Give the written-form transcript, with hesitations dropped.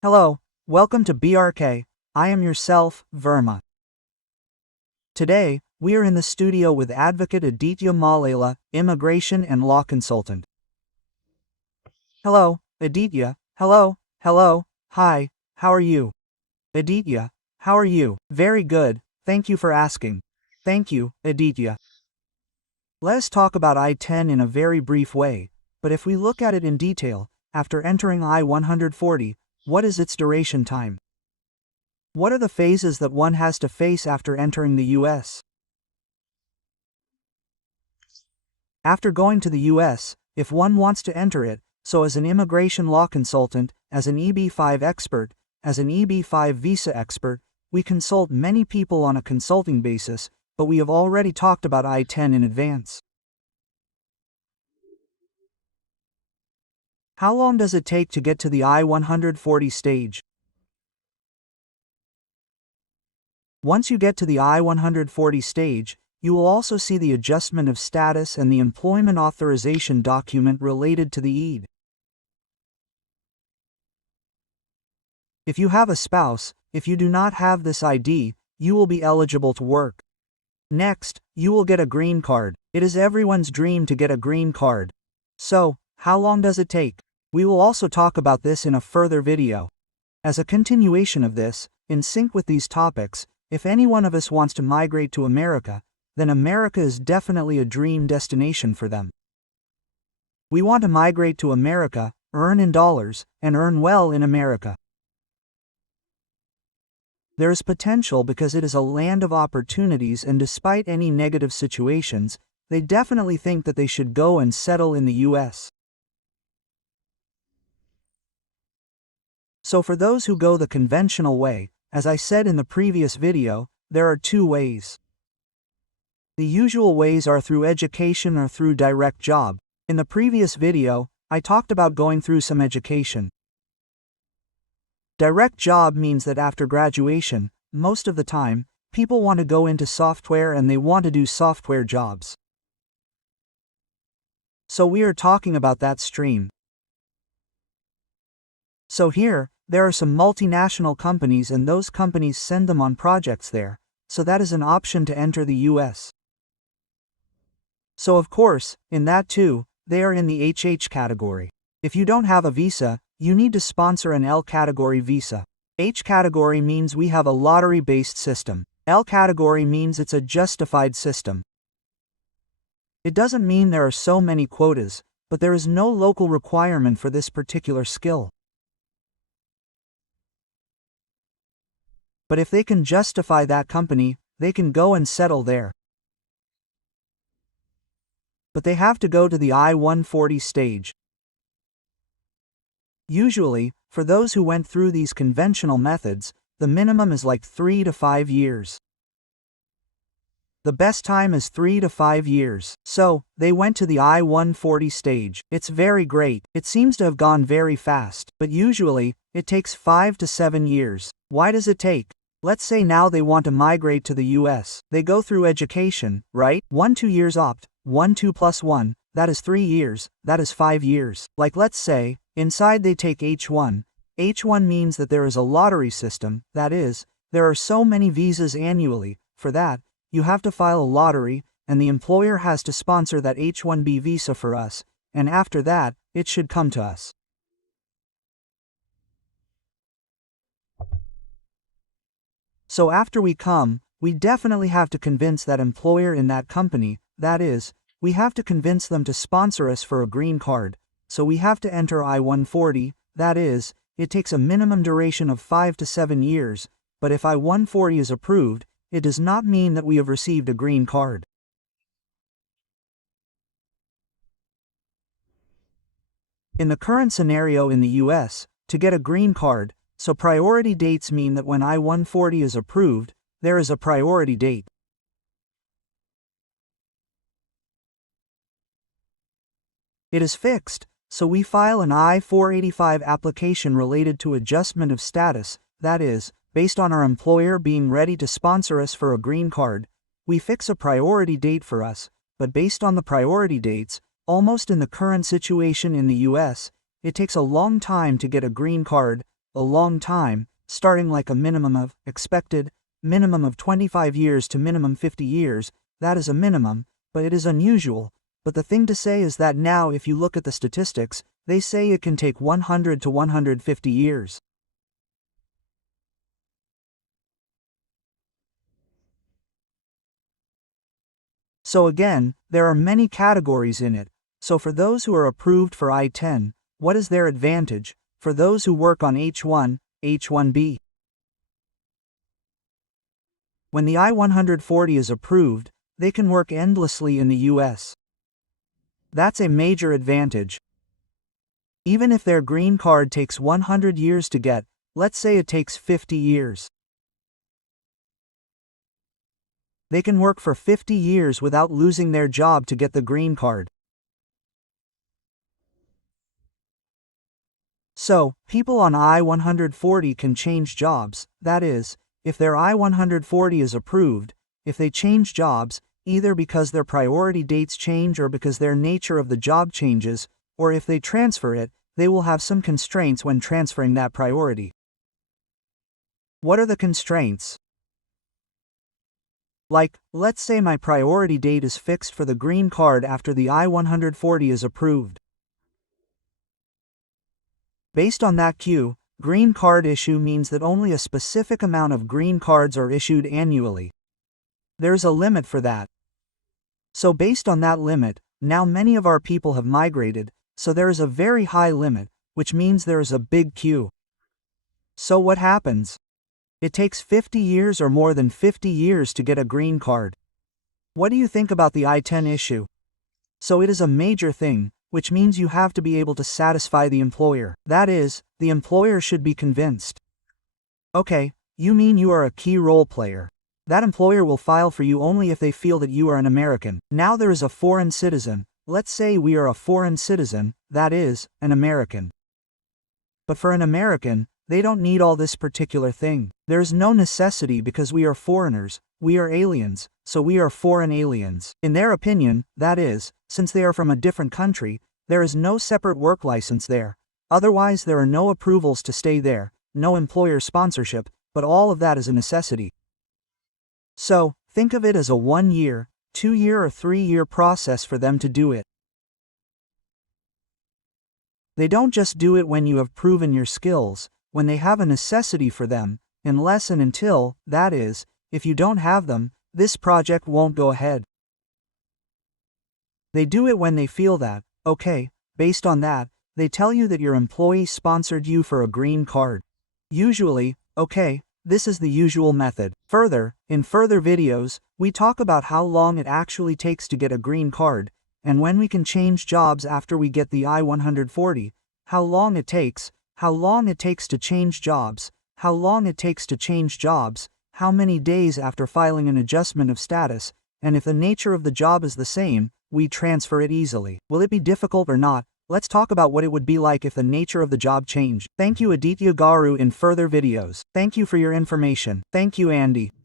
Hello, welcome to BRK. I am yourself, Verma. Today, we are in the studio with Advocate Aditya Malaila, Immigration and Law Consultant. Hello, Aditya. Hello, hi, how are you? Aditya, how are you? Very good, thank you for asking. Thank you, Aditya. Let's talk about I-10 in a very brief way, but if we look at it in detail, after entering I-140, what is its duration time? What are the phases that one has to face after entering the US? After going to the US, if one wants to enter it, so as an immigration law consultant, as an EB-5 expert, as an EB-5 visa expert, we consult many people on a consulting basis, but we have already talked about I-10 in advance. How long does it take to get to the I-140 stage? Once you get to the I-140 stage, you will also see the adjustment of status and the employment authorization document related to the EAD. If you have a spouse, if you do not have this ID, you will be eligible to work. Next, you will get a green card. It is everyone's dream to get a green card. So, how long does it take? We will also talk about this in a further video. As a continuation of this, in sync with these topics, if any one of us wants to migrate to America, then America is definitely a dream destination for them. We want to migrate to America, earn in dollars, and earn well in America. There is potential because it is a land of opportunities, and despite any negative situations, they definitely think that they should go and settle in the US. So for those who go the conventional way, as I said in the previous video, there are two ways. The usual ways are through education or through direct job. In the previous video, I talked about going through some education. Direct job means that after graduation, most of the time, people want to go into software and they want to do software jobs. So we are talking about that stream. So here, there are some multinational companies and those companies send them on projects there, so that is an option to enter the US. So of course, in that too, they are in the HH category. If you don't have a visa, you need to sponsor an L category visa. H category means we have a lottery-based system. L category means it's a justified system. It doesn't mean there are so many quotas, but there is no local requirement for this particular skill. But if they can justify that company, they can go and settle there. But they have to go to the I-140 stage. Usually, for those who went through these conventional methods, the minimum is like 3 to 5 years. The best time is 3 to 5 years. So, they went to the I-140 stage. It's very great. It seems to have gone very fast, but usually, it takes 5 to 7 years. Why does it take? Let's say now they want to migrate to the US. They go through education, right? 2 years opt, 2 plus 1, that is 3 years, that is 5 years. Like let's say, inside they take H1. H1 means that there is a lottery system, that is, there are so many visas annually. For that, you have to file a lottery, and the employer has to sponsor that H1B visa for us, and after that, it should come to us. So after we come, we definitely have to convince that employer in that company, that is, we have to convince them to sponsor us for a green card, so we have to enter I-140, that is, it takes a minimum duration of 5 to 7 years, but if I-140 is approved, it does not mean that we have received a green card. In the current scenario in the US, to get a green card, so priority dates mean that when I-140 is approved, there is a priority date. It is fixed, so we file an I-485 application related to adjustment of status, that is, based on our employer being ready to sponsor us for a green card, we fix a priority date for us, but based on the priority dates, almost in the current situation in the US, it takes a long time to get a green card, a long time, starting like a minimum of, expected, minimum of 25 years to minimum 50 years, that is a minimum, but it is unusual. But the thing to say is that now if you look at the statistics, they say it can take 100 to 150 years. So again, there are many categories in it. So for those who are approved for I-10, what is their advantage? For those who work on H1, H1B. When the I-140 is approved, they can work endlessly in the US. That's a major advantage. Even if their green card takes 100 years to get, let's say it takes 50 years. They can work for 50 years without losing their job to get the green card. So, people on I-140 can change jobs, that is, if their I-140 is approved, if they change jobs, either because their priority dates change or because their nature of the job changes, or if they transfer it, they will have some constraints when transferring that priority. What are the constraints? Like, let's say my priority date is fixed for the green card after the I-140 is approved. Based on that queue, green card issue means that only a specific amount of green cards are issued annually. There's a limit for that. So based on that limit, now many of our people have migrated, so there is a very high limit, which means there is a big queue. So what happens? It takes 50 years or more than 50 years to get a green card. What do you think about the I-10 issue? So it is a major thing, which means you have to be able to satisfy the employer. That is, the employer should be convinced. Okay, you mean you are a key role player. That employer will file for you only if they feel that you are an American. Now there is a foreign citizen. Let's say we are a foreign citizen, that is, an American. But for an American, they don't need all this particular thing. There is no necessity because we are foreigners, we are aliens, so we are foreign aliens. In their opinion, that is, since they are from a different country, there is no separate work license there. Otherwise there are no approvals to stay there, no employer sponsorship, but all of that is a necessity. So, think of it as a 1-year, 2-year or 3-year process for them to do it. They don't just do it when you have proven your skills, when they have a necessity for them, unless and until, that is, if you don't have them, this project won't go ahead. They do it when they feel that, okay, based on that, they tell you that your employee sponsored you for a green card. Usually, okay, this is the usual method. Further, in further videos, we talk about how long it actually takes to get a green card, and when we can change jobs after we get the I-140, how long it takes to change jobs, how long it takes to change jobs, how many days after filing an adjustment of status, and if the nature of the job is the same, we transfer it easily. Will it be difficult or not? Let's talk about what it would be like if the nature of the job changed. Thank you Aditya Garu in further videos. Thank you for your information. Thank you Andy.